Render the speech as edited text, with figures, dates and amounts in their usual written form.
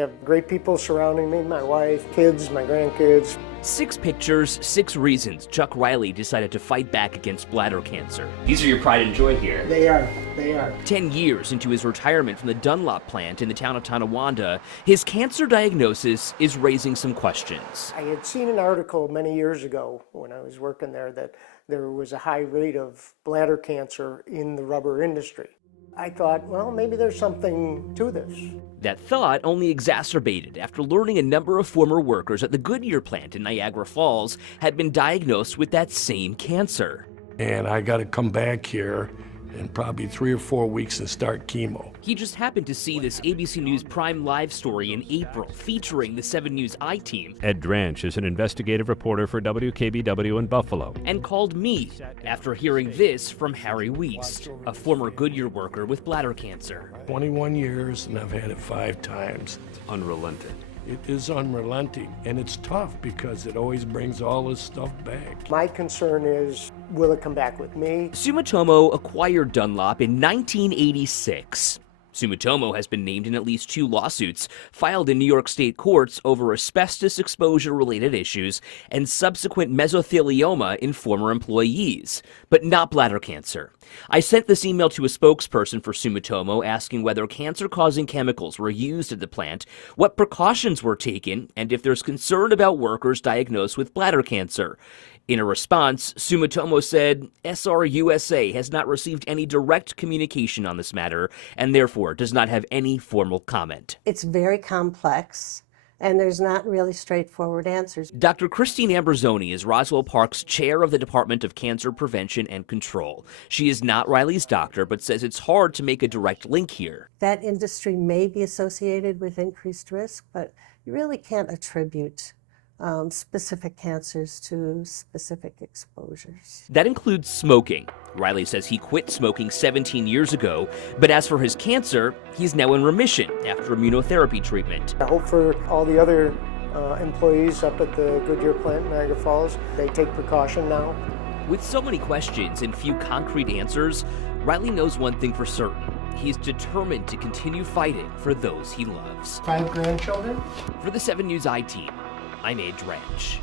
have great people surrounding me, my wife, kids, my grandkids. 6 pictures, 6 reasons Chuck Riley decided to fight back against bladder cancer. These are your pride and joy here. They are. 10 years into his retirement from the Dunlop plant in the town of Tonawanda, his cancer diagnosis is raising some questions. I had seen an article many years ago when I was working there that there was a high rate of bladder cancer in the rubber industry. I thought, well, maybe there's something to this. That thought only exacerbated after learning a number of former workers at the Goodyear plant in Niagara Falls had been diagnosed with that same cancer. And I got to come back here in probably 3 or 4 weeks and start chemo. He just happened to see this ABC News Prime Live story in April featuring the 7 News I-Team. Ed Dranch is an investigative reporter for WKBW in Buffalo. And called me after hearing this from Harry Wiest, a former Goodyear worker with bladder cancer. 21 years and I've had it 5 times. It's unrelenting. It is unrelenting, and it's tough because it always brings all this stuff back. My concern is, will it come back with me? Sumitomo acquired Dunlop in 1986. Sumitomo has been named in at least 2 lawsuits filed in New York state courts over asbestos exposure-related issues and subsequent mesothelioma in former employees, but not bladder cancer. I sent this email to a spokesperson for Sumitomo asking whether cancer-causing chemicals were used at the plant, what precautions were taken, and if there's concern about workers diagnosed with bladder cancer. In a response, Sumitomo said SRUSA has not received any direct communication on this matter and therefore does not have any formal comment. It's very complex, and there's not really straightforward answers. Dr. Christine Ambrosoni is Roswell Park's chair of the Department of Cancer Prevention and Control. She is not Riley's doctor, but says it's hard to make a direct link here. That industry may be associated with increased risk, but you really can't attribute specific cancers to specific exposures. That includes smoking. Riley says he quit smoking 17 years ago, but as for his cancer, he's now in remission after immunotherapy treatment. I hope for all the other employees up at the Goodyear plant in Niagara Falls, they take precaution now. With so many questions and few concrete answers, Riley knows one thing for certain. He's determined to continue fighting for those he loves. 5 grandchildren? For the 7 News I-Team, I'm Ed Dranch.